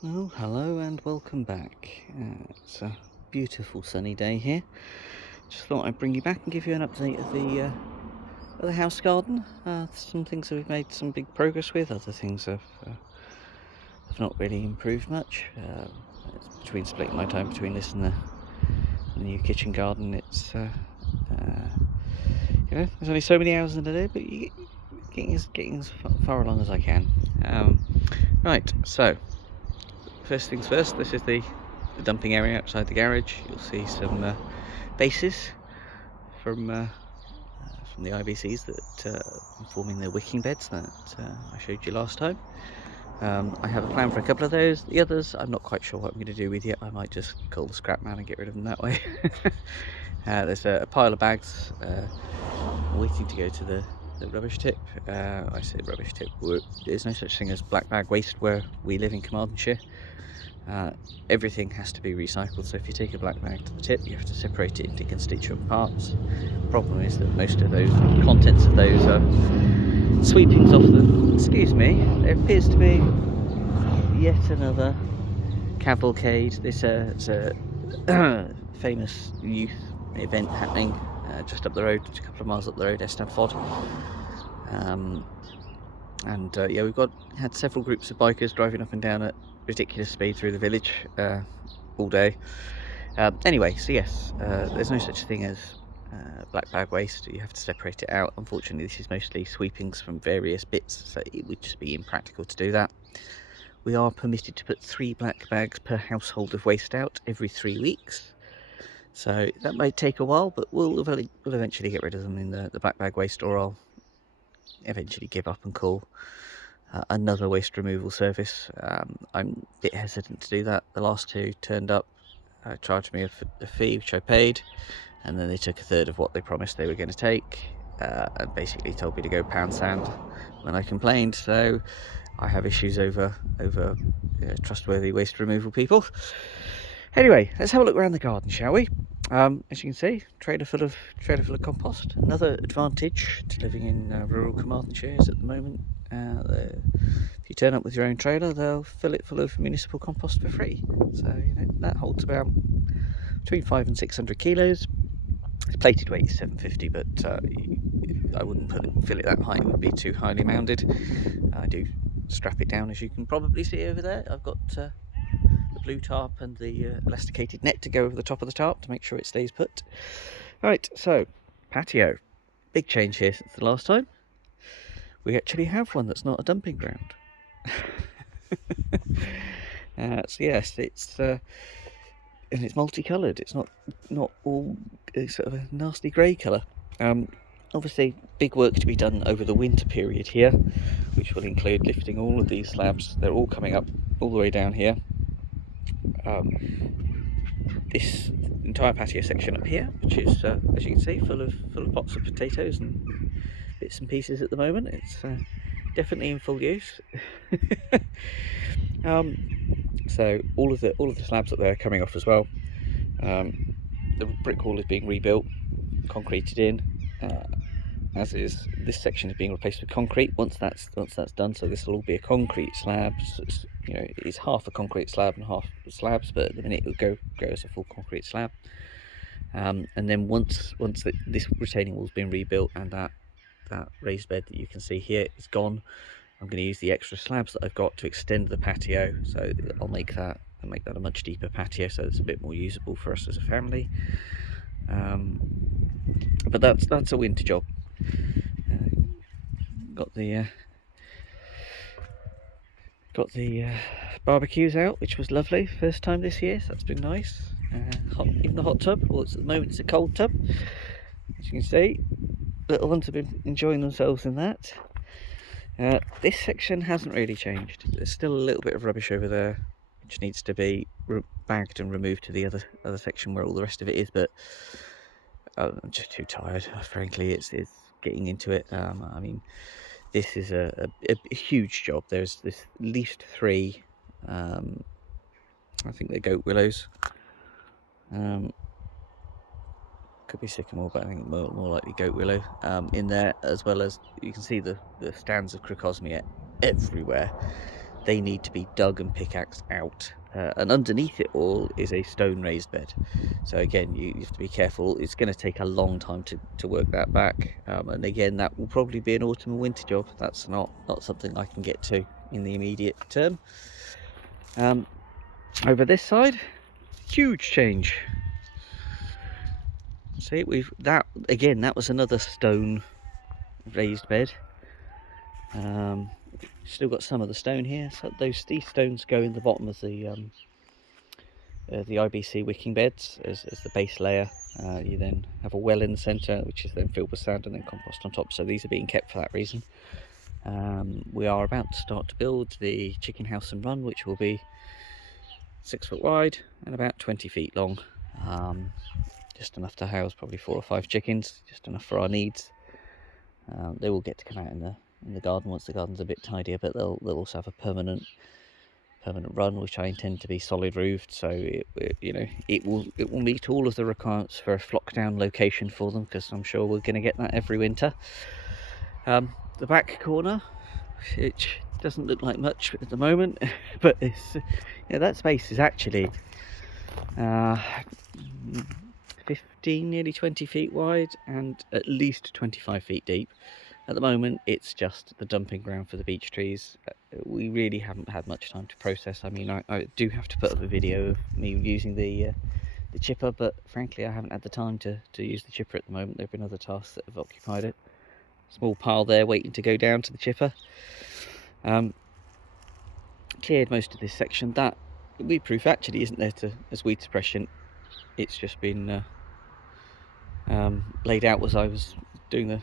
Well, hello and welcome back. It's a beautiful sunny day here. Just thought I'd bring you back and give you an update of the house garden. Some things that we've made some big progress with, other things have not really improved much. It's between splitting my time between this and the new kitchen garden. It's there's only so many hours in a day, but getting as far along as I can. Right, so first things first, this is the dumping area outside the garage. You'll see some bases from the IBCs that are forming their wicking beds that I showed you last time. I have a plan for a couple of those. The others I'm not quite sure what I'm going to do with yet. I might just call the scrap man and get rid of them that way. There's a pile of bags waiting to go to the rubbish tip. I say rubbish tip, there's no such thing as black bag waste where we live in Carmarthenshire. Everything has to be recycled, so if you take a black bag to the tip, you have to separate it into constituent parts. The problem is that most of those contents of those are sweepings off the... Excuse me, there appears to be yet another cavalcade. This is a famous youth event happening just up the road, just a couple of miles up the road, Eisteddfod. Yeah, we've had several groups of bikers driving up and down at ridiculous speed through the village all day. Anyway, so yes, there's no such thing as black bag waste. You have to separate it out. Unfortunately, this is mostly sweepings from various bits, so it would just be impractical to do that. We are permitted to put 3 black bags per household of waste out every 3 weeks. So that may take a while, but we'll eventually get rid of them in the black bag waste, or I'll eventually give up and call another waste removal service. I'm a bit hesitant to do that. The last 2 turned up, charged me a fee, which I paid, and then they took a third of what they promised they were going to take, and basically told me to go pound sand when I complained. So I have issues over trustworthy waste removal people. Anyway, let's have a look around the garden, shall we? As you can see, trailer full of compost. Another advantage to living in rural Carmarthenshire is at the moment, if you turn up with your own trailer, they'll fill it full of municipal compost for free. So that holds about between 500 and 600 kilos. Its plated weight is 750, but I wouldn't fill it that high. It would be too highly mounded. I do strap it down, as you can probably see over there. I've got the blue tarp and the elasticated net to go over the top of the tarp to make sure it stays put. Right, so patio. Big change here since the last time. We actually have one that's not a dumping ground. So yes, it's and it's multicoloured. It's not all sort of a nasty grey colour. Obviously, big work to be done over the winter period here, which will include lifting all of these slabs. They're all coming up all the way down here. This entire patio section up here, which is, as you can see, full of pots of potatoes and bits and pieces at the moment. It's definitely in full use. So all of the slabs up there are coming off as well. The brick wall is being rebuilt, concreted in, as is this section is being replaced with concrete once that's done. So this will all be a concrete slab. So it's half a concrete slab and half slabs, but at the minute it'll go as a full concrete slab. And then once this retaining wall's been rebuilt and that raised bed that you can see here is gone, I'm going to use the extra slabs that I've got to extend the patio. So I'll make that a much deeper patio, so it's a bit more usable for us as a family. But that's a winter job. Got the barbecues out, which was lovely. First time this year, so that's been nice. Even the hot tub. Well, at the moment it's a cold tub, as you can see. Little ones have been enjoying themselves in that. This section hasn't really changed. There's still a little bit of rubbish over there, which needs to be bagged and removed to the other section where all the rest of it is. But I'm just too tired. Frankly, it's getting into it. I mean, this is a huge job. There's at least 3. I think they're goat willows. Could be sycamore, but I think more likely goat willow in there, as well as you can see the stands of crocosmia everywhere. they need to be dug and pickaxed out. And underneath it all is a stone raised bed. So again, you have to be careful. It's going to take a long time to work that back. And again, that will probably be an autumn and winter job. That's not something I can get to in the immediate term. Over this side, huge change. See, that was another stone raised bed. Still got some of the stone here. So these stones go in the bottom of the IBC wicking beds as the base layer. You then have a well in the centre, which is then filled with sand and then compost on top. So these are being kept for that reason. We are about to start to build the chicken house and run, which will be 6 foot wide and about 20 feet long. Just enough to house probably 4 or 5 chickens, just enough for our needs. They will get to come out in the garden once the garden's a bit tidier, but they'll also have a permanent run, which I intend to be solid roofed, so it will meet all of the requirements for a flock down location for them, because I'm sure we're going to get that every winter. The back corner, which doesn't look like much at the moment, but that space is actually 15, nearly 20 feet wide and at least 25 feet deep. At the moment, it's just the dumping ground for the beech trees. We really haven't had much time to process. I mean, I do have to put up a video of me using the chipper, but frankly, I haven't had the time to use the chipper at the moment. There have been other tasks that have occupied it. Small pile there waiting to go down to the chipper. Cleared most of this section. That weed proof actually isn't there as weed suppression. It's just been laid out as I was doing the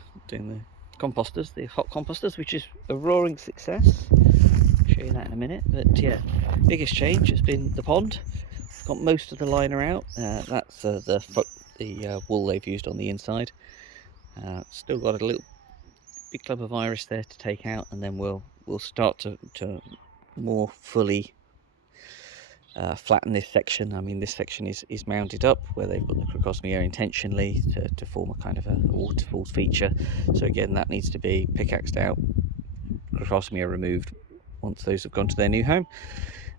composters, the hot composters, which is a roaring success. I'll show you that in a minute. But yeah, biggest change has been the pond. Got most of the liner out. That's the wool they've used on the inside. Still got a little big clump of iris there to take out, and then we'll start to more fully flatten this section. I mean, this section is mounded up where they've put the crocosmia intentionally to form a kind of a waterfall feature. So again, that needs to be pickaxed out, crocosmia removed once those have gone to their new home,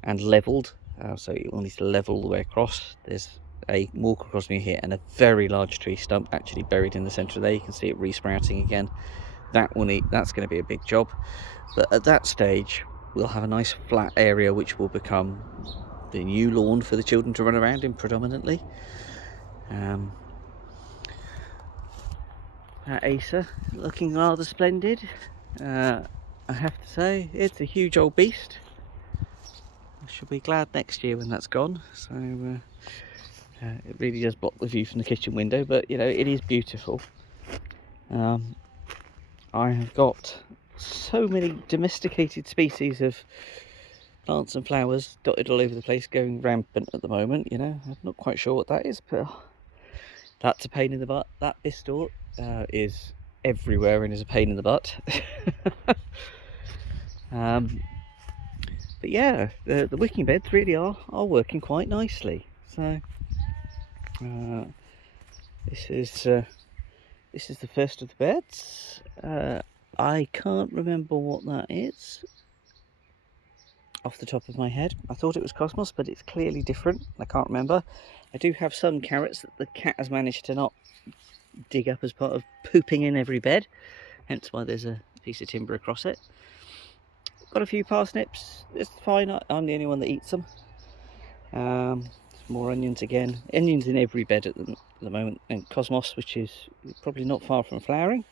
and levelled. So it will need to level all the way across. There's more crocosmia here and a very large tree stump actually buried in the centre there. You can see it resprouting again. That's going to be a big job. But at that stage, we'll have a nice flat area which will become the new lawn for the children to run around in predominantly. Asa looking rather splendid. I have to say, it's a huge old beast. I shall be glad next year when that's gone. So it really does block the view from the kitchen window, but it is beautiful. I have got so many domesticated species of plants and flowers dotted all over the place, going rampant at the moment. I'm not quite sure what that is, but that's a pain in the butt. That bistor is everywhere and is a pain in the butt. But yeah, the wicking beds really are working quite nicely. So this is the first of the beds. I can't remember what that is off the top of my head. I thought it was Cosmos, but it's clearly different. I can't remember. I do have some carrots that the cat has managed to not dig up as part of pooping in every bed, hence why there's a piece of timber across it. Got a few parsnips. It's fine. I'm the only one that eats them. More onions again. Onions in every bed at the moment, and Cosmos, which is probably not far from flowering.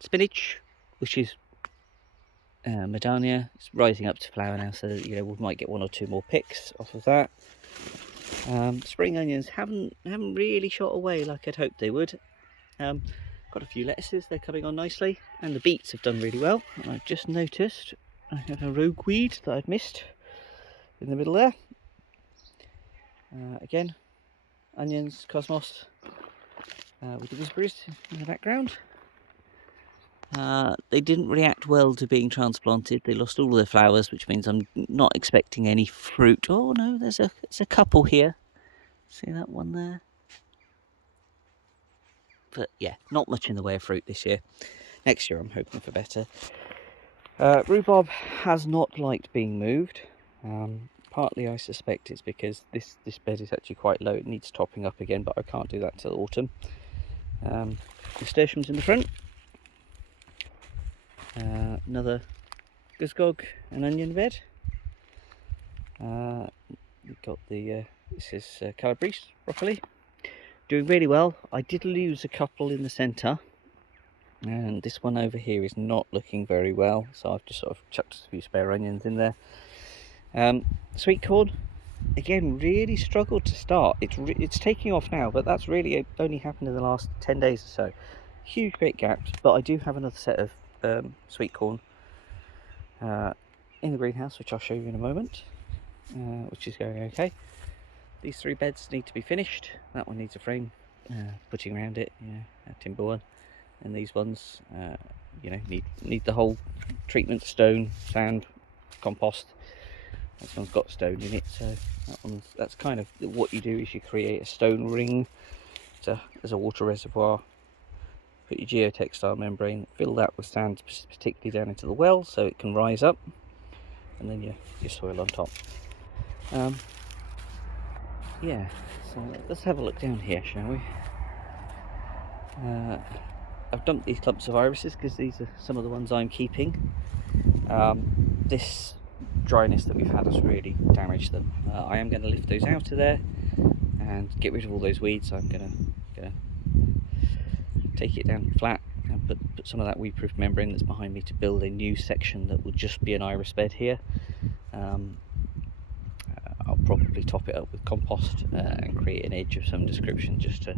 Spinach, which is Madania, it's rising up to flower now, so we might get 1 or 2 more picks off of that. Spring onions haven't really shot away like I'd hoped they would. Got a few lettuces, they're coming on nicely, and the beets have done really well. And I've just noticed I have a rogue weed that I've missed in the middle there. Again, onions, Cosmos, with the gooseberries in the background. They didn't react well to being transplanted. They lost all of their flowers, which means I'm not expecting any fruit. Oh no, there's a couple here. See that one there? But yeah, not much in the way of fruit this year. Next year I'm hoping for better. Rhubarb has not liked being moved. Partly I suspect it's because this bed is actually quite low. It needs topping up again, but I can't do that till autumn. Nasturtiums in the front. Another guzgog and onion bed. We've got the this is Calabrese broccoli, doing really well. I did lose a couple in the centre, and this one over here is not looking very well, so I've just sort of chucked a few spare onions in there. Sweet corn, again, really struggled to start. It's taking off now, but that's really only happened in the last 10 days or so. Huge great gaps, but I do have another set of sweet corn in the greenhouse, which I'll show you in a moment, which is going okay. These 3 beds need to be finished. That one needs a frame putting around it, a timber one, and these ones need the whole treatment: stone, sand, compost. This one's got stone in it, so that's kind of what you do, is you create a stone ring as a water reservoir. Put your geotextile membrane, fill that with sand, particularly down into the well, so it can rise up, and then your soil on top. Yeah, so let's have a look down here, shall we? I've dumped these clumps of irises because these are some of the ones I'm keeping. This dryness that we've had has really damaged them. I am going to lift those out of there and get rid of all those weeds. I'm going to take it down flat and put some of that weed-proof membrane that's behind me to build a new section that will just be an iris bed here. I'll probably top it up with compost and create an edge of some description, just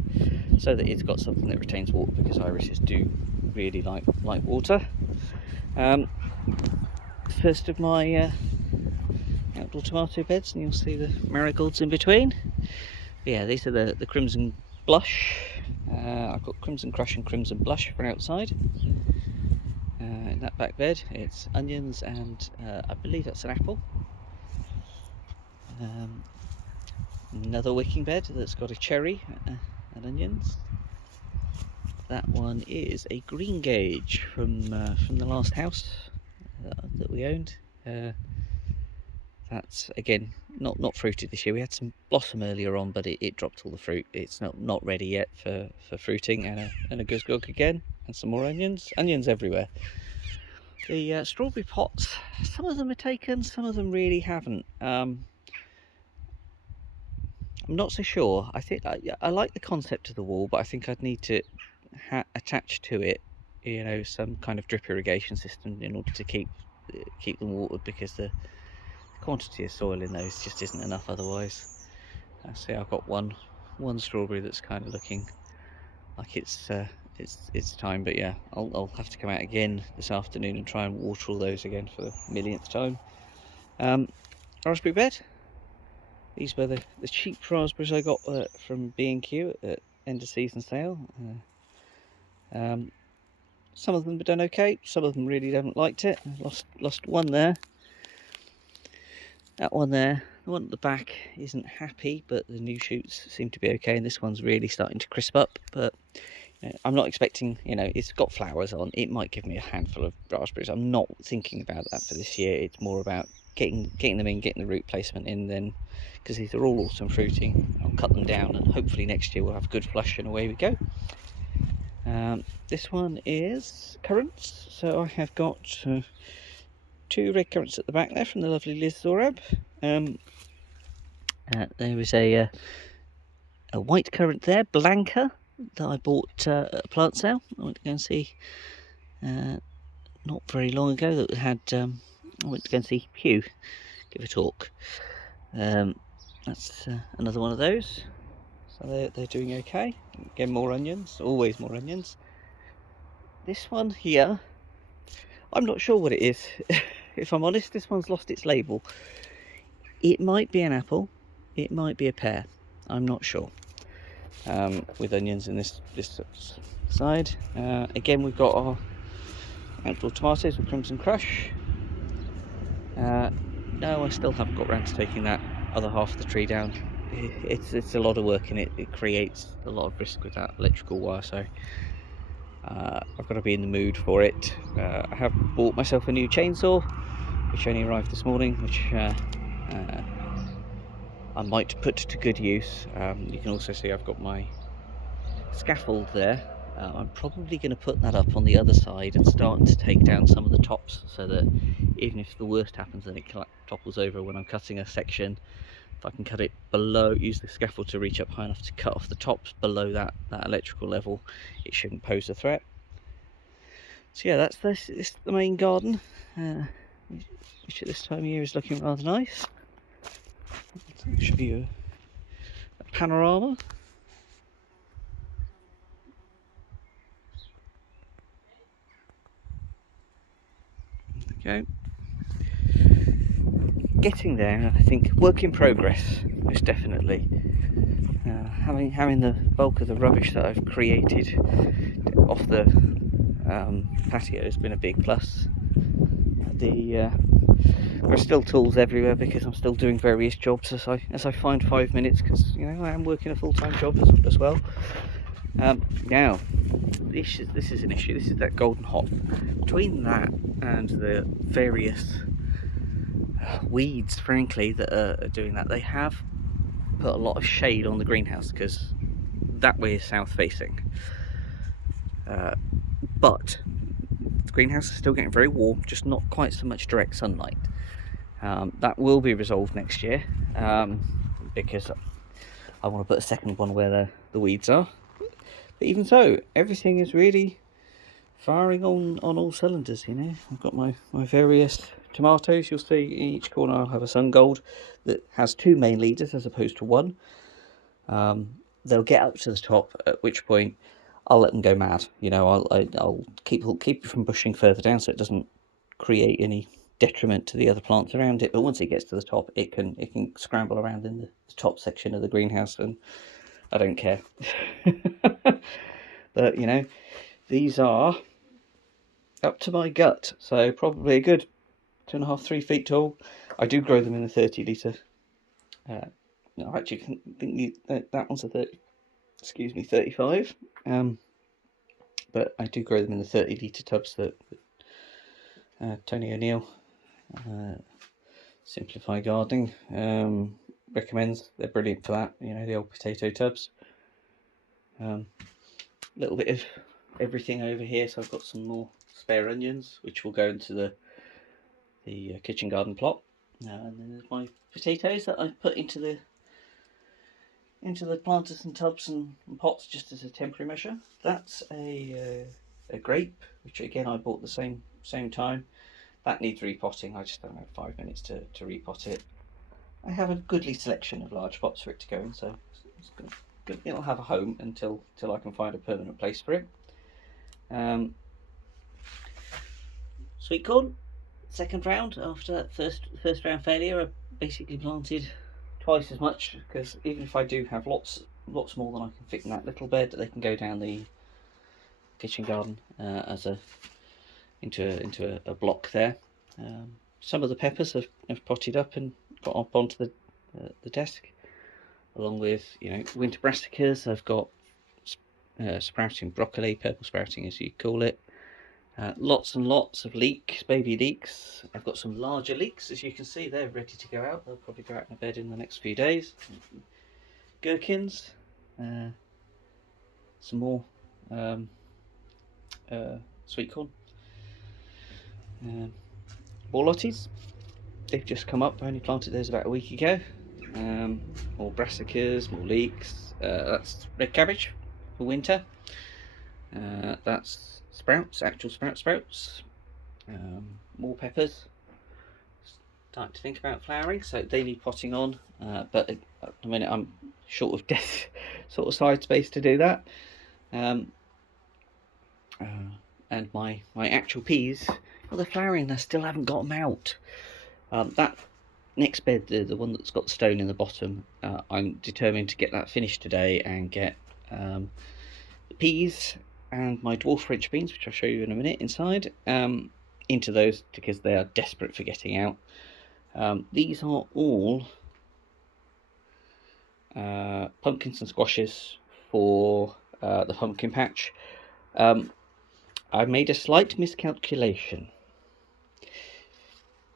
so that it's got something that retains water, because irises do really like water. First of my outdoor tomato beds, and you'll see the marigolds in between. But yeah, these are the crimson blush. I've got crimson crush and crimson blush for outside. In that back bed, it's onions and I believe that's an apple. Another wicking bed that's got a cherry and onions. That one is a green gauge from the last house that we owned. That's again not fruited this year. We had some blossom earlier on, but it dropped all the fruit. It's not ready yet for fruiting. And a guzgog again, and some more onions everywhere. The strawberry pots, some of them are taken, some of them really haven't. I'm not so sure. I think I like the concept of the wall, but I think I'd need to attach to it, some kind of drip irrigation system in order to keep them watered, because the quantity of soil in those just isn't enough otherwise. I see I've got one strawberry that's kind of looking like it's time, but yeah, I'll have to come out again this afternoon and try and water all those again for the millionth time. Raspberry bed. These were the cheap raspberries I got from B&Q at end of season sale. Some of them have done okay, some of them really haven't liked it. I lost one there. That one there, the one at the back isn't happy, but the new shoots seem to be okay, and this one's really starting to crisp up. But I'm not expecting, it's got flowers on, it might give me a handful of raspberries. I'm not thinking about that for this year. It's more about getting them in, getting the root placement in, then, because these are all autumn fruiting. I'll cut them down, and hopefully next year we'll have a good flush, and away we go. This one is currants, so I have got 2 red currants at the back there from the lovely Liz Zorab. There is a white currant there, Blanca, that I bought at a plant sale. I went to go and see not very long ago. That had I went to go and see Hugh give a talk. That's another one of those. So they're doing okay. Again, more onions, always more onions. This one here, I'm not sure what it is. If I'm honest, this one's lost its label. It might be an apple, it might be a pear, I'm not sure. With onions in this side. Again, we've got our outdoor tomatoes with crimson crush. No, I still haven't got around to taking that other half of the tree down. It's a lot of work, and it creates a lot of risk with that electrical wire, so I've got to be in the mood for it. I have bought myself a new chainsaw, which only arrived this morning, which I might put to good use. You can also see I've got my scaffold there. I'm probably going to put that up on the other side and start to take down some of the tops, so that even if the worst happens and it topples over when I'm cutting a section, if I can cut it below, use the scaffold to reach up high enough to cut off the tops below that electrical level, it shouldn't pose a threat. So yeah, that's this is the main garden, which at this time of year is looking rather nice. I'll show you a panorama. There we go. Getting there, I think. Work in progress, most definitely. Having the bulk of the rubbish that I've created off the patio has been a big plus. There are still tools everywhere because I'm still doing various jobs as I find 5 minutes, because I am working a full-time job as well. Now, this is an issue. This is that golden hop. Between that and the various weeds, frankly, that are doing that, they have put a lot of shade on the greenhouse, because that way is south facing. But the greenhouse is still getting very warm, just not quite so much direct sunlight. That will be resolved next year, because I want to put a second one where the weeds are. But even so, everything is really firing on all cylinders. I've got my various tomatoes. You'll see in each corner I'll have a sun gold that has 2 main leaders as opposed to 1. They'll get up to the top, at which point I'll let them go mad. I'll keep it from bushing further down, so it doesn't create any detriment to the other plants around it. But once it gets to the top, it can scramble around in the top section of the greenhouse, and I don't care. But these are up to my gut, so probably a good 2.5-3 feet tall. I do grow them in the 30 litre. No, I actually think that one's a 35. But I do grow them in the 30 litre tubs that Tony O'Neill, Simplify Gardening, recommends. They're brilliant for that. The old potato tubs. Little bit of everything over here. So I've got some more spare onions, which will go into the kitchen garden plot. And then there's my potatoes that I've put into the planters and tubs and pots, just as a temporary measure. That's a grape, which again I bought the same time. That needs repotting. I just don't have 5 minutes to repot it. I have a goodly selection of large pots for it to go in, so it's good. It'll have a home until I can find a permanent place for it. Sweet corn, second round after that first round failure. I basically planted twice as much, because even if I do have lots more than I can fit in that little bed, they can go down the kitchen garden into a block there. Some of the peppers have potted up and got up onto the desk, along with winter brassicas. I've got sprouting broccoli, purple sprouting as you call it. Lots and lots of baby leeks. I've got some larger leeks, as you can see. They're ready to go out. They'll probably go out in bed in the next few days. Gherkins, some more sweet corn. Borlotties, they've just come up. I only planted those about a week ago. More brassicas, more leeks. That's red cabbage for winter. That's sprouts, actual sprouts. More peppers. Starting to think about flowering, so they need potting on. But at the minute I'm short of sort of side space to do that. And my actual peas, well, they're flowering. I still haven't got them out. That next bed, the one that's got the stone in the bottom, I'm determined to get that finished today and get the peas and my dwarf French beans, which I'll show you in a minute, inside, into those, because they are desperate for getting out. These are all pumpkins and squashes for the pumpkin patch. I made a slight miscalculation.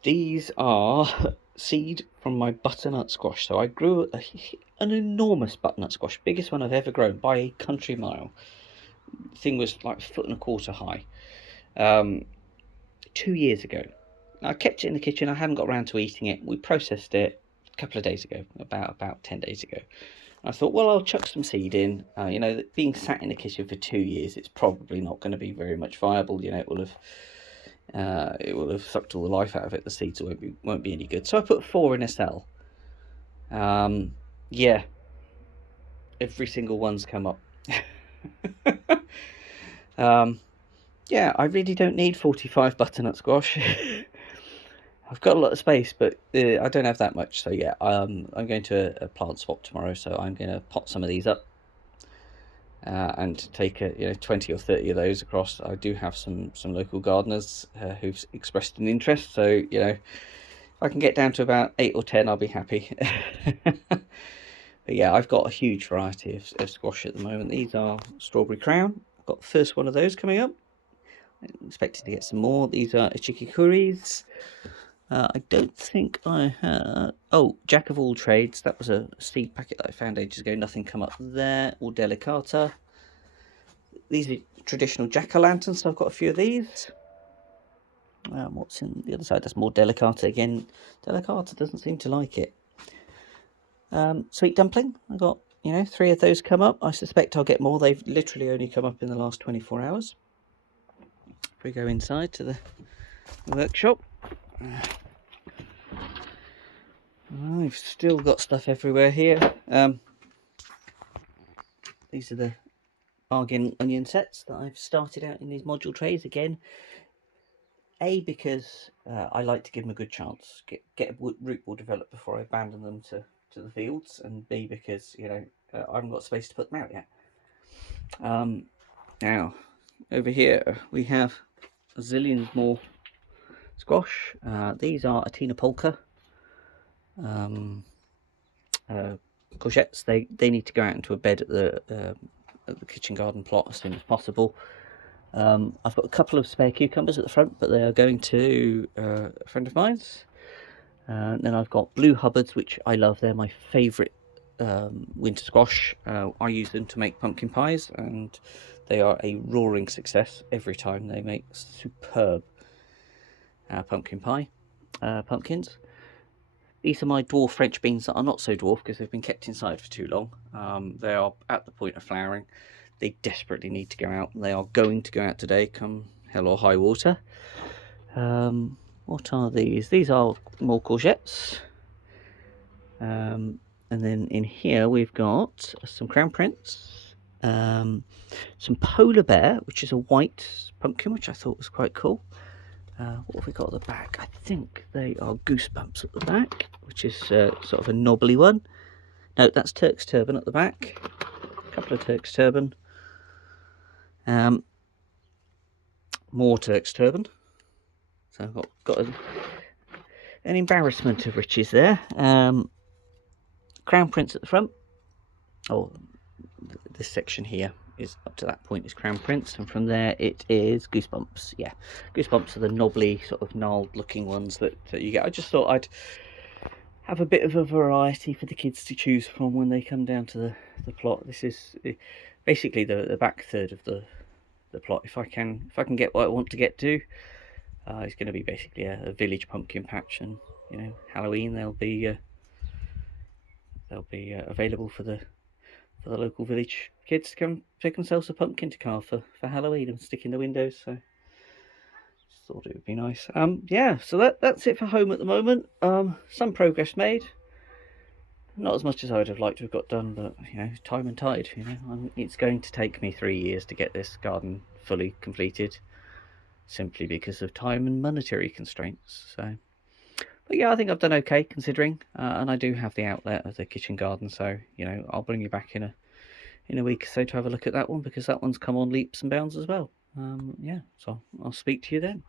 These are seed from my butternut squash. So I grew an enormous butternut squash, biggest one I've ever grown by a country mile. The thing was like 1.25 foot high. 2 years ago. I kept it in the kitchen. I hadn't got around to eating it. We processed it a couple of days ago, about 10 days ago. I thought, well, I'll chuck some seed in. Being sat in the kitchen for 2 years, it's probably not going to be very much viable. It will have sucked all the life out of it. The seeds won't be any good. So I put 4 in a cell. Yeah, every single one's come up. Yeah, I really don't need 45 butternut squash. I've got a lot of space, but I don't have that much. So yeah, I'm going to a plant swap tomorrow. So I'm going to pot some of these up and take 20 or 30 of those across. I do have some local gardeners who've expressed an interest. So if I can get down to about 8 or 10, I'll be happy. But yeah, I've got a huge variety of squash at the moment. These are strawberry crown. I've got the first one of those coming up. I'm expecting to get some more. These are ichikikuris. I don't think I had... Oh, Jack of all trades. That was a seed packet that I found ages ago. Nothing come up there. All delicata. These are traditional jack-o'-lanterns, so I've got a few of these. What's in the other side? That's more delicata again. Delicata doesn't seem to like it. Sweet dumpling. I got 3 of those come up. I suspect I'll get more. They've literally only come up in the last 24 hours. If we go inside to the workshop, I've still got stuff everywhere here. These are the bargain onion sets that I've started out in these module trays again. A, because I like to give them a good chance, get a root ball developed before I abandon them to the fields, and B, because I haven't got space to put them out yet. Now over here we have a zillion more squash. These are Atina polka courgettes. They need to go out into a bed at the kitchen garden plot as soon as possible. I've got a couple of spare cucumbers at the front, but they are going to a friend of mine's. Then I've got blue hubbards, which I love. They're my favourite winter squash. I use them to make pumpkin pies, and they are a roaring success every time. They make superb pumpkin pie pumpkins. These are my dwarf French beans that are not so dwarf because they've been kept inside for too long. They are at the point of flowering. They desperately need to go out. They are going to go out today, come hell or high water. What are these? These are more courgettes. And then in here we've got some crown prince, some polar bear, which is a white pumpkin, which I thought was quite cool. What have we got at the back? I think they are goosebumps at the back, which is sort of a knobbly one. No, that's Turk's turban at the back. A couple of Turk's turban. More Turk's turban. So I've got an embarrassment of riches there. Crown prince at the front. Oh, this section here is up to that point is crown prince, and from there it is goosebumps. Yeah, goosebumps are the knobbly, sort of gnarled looking ones that you get. I just thought I'd have a bit of a variety for the kids to choose from when they come down to the plot. This is basically the back third of the plot. If I can get what I want to get to, it's going to be basically a village pumpkin patch, and Halloween they'll be available for the local village kids to come pick themselves a pumpkin to carve for Halloween and stick in the windows. So just thought it would be nice. Yeah, so that's it for home at the moment. Some progress made. Not as much as I would have liked to have got done, but time and tide. It's going to take me 3 years to get this garden fully completed, simply because of time and monetary constraints. So, but yeah, I think I've done okay considering, and I do have the outlet of the kitchen garden. So I'll bring you back in a week or so to have a look at that one, because that one's come on leaps and bounds as well. Yeah, so I'll speak to you then.